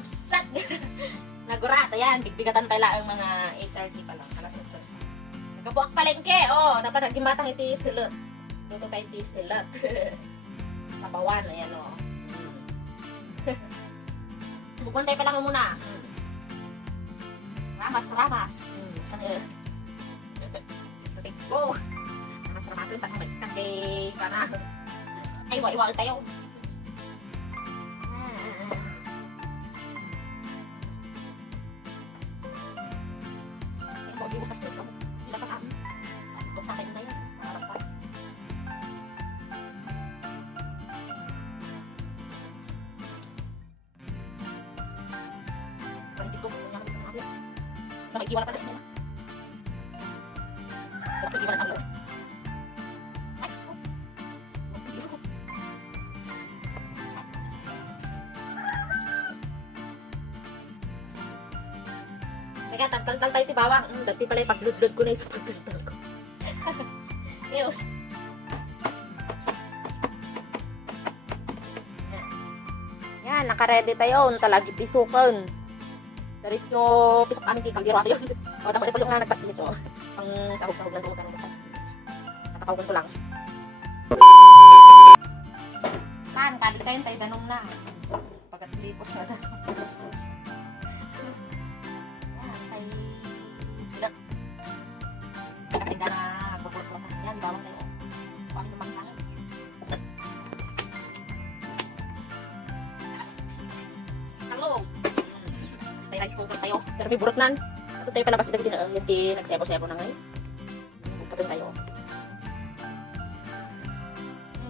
kabsat. Nagurat, ayan, bigbigatan pala ang mga 8:30 pa lang. Alas 8. Nagkabuak palengke, oh, napanagimatang iti silot. Luto tayo iti silot. Sa bawan, ayan, oh. Bukuntay pa lang muna. Ramas. Sana go. Ramas yung pagkakit kay kana. Ay, iwa tayo. Di bukas ko kamu. Sila pa kami. Ito sa akin na yan. Harap pa. Parang dito ko niya sa akin. Sa may iwala tayo nila. Ito iwala sa loob. Ay, oh. Kaya tagkal-tal tayo ti bawang. Dati pala yung pagludlod ko na yung sa pagkal-tal ko. Ew. Yan, naka-ready tayo. Talagi pisukan. Diretso, pisok kami kay kaldero ako yun. O, tamo na po yung nagpas nito. Pang sahog-sahog lang tumutan. Natakawagan ko lang. Kan, kabit kayo tayo danong na. Pagkat lipos na danong. Tinda na bubot-bot. Yan, bawang tayo. So, kami naman sa akin. Talong! May rice cooker tayo. Pero may burot nan. Ito tayo palabas dito. Yung nagsebo-sebo na ngayon. Ito tayo.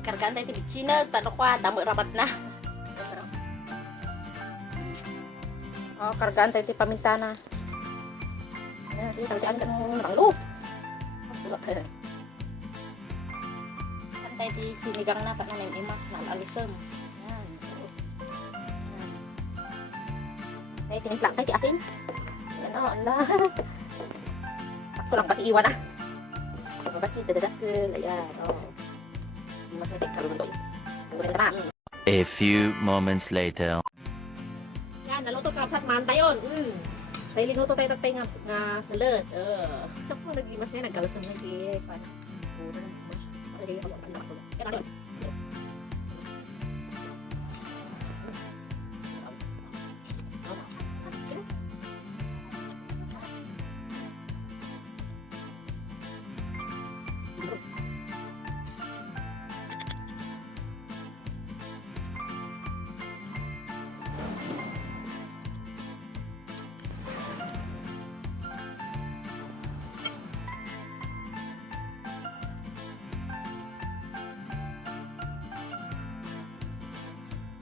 Kargaan tayo tibitsina. Tano ko, damo rapat na. Oh, kargaan tayo paminta na. Ayan, sige, talagaan ka nung nakalo. Kan tayo di sinigang na takna ng imas na alalisam. Ayan. Tayo tinimpla tayo ti asin. Ayan o, ala. Sakto lang pati iwan na. Pagpabasti, dadadakil. Ayan, o. Imas na tayo kalundo yun. A few moments later. Yan, naluto ka sa manta yun. Tayo linuto tayo tatay nga salad. Ako, naglimas nga, nagkalasam na di. Parang, puro na. Parang,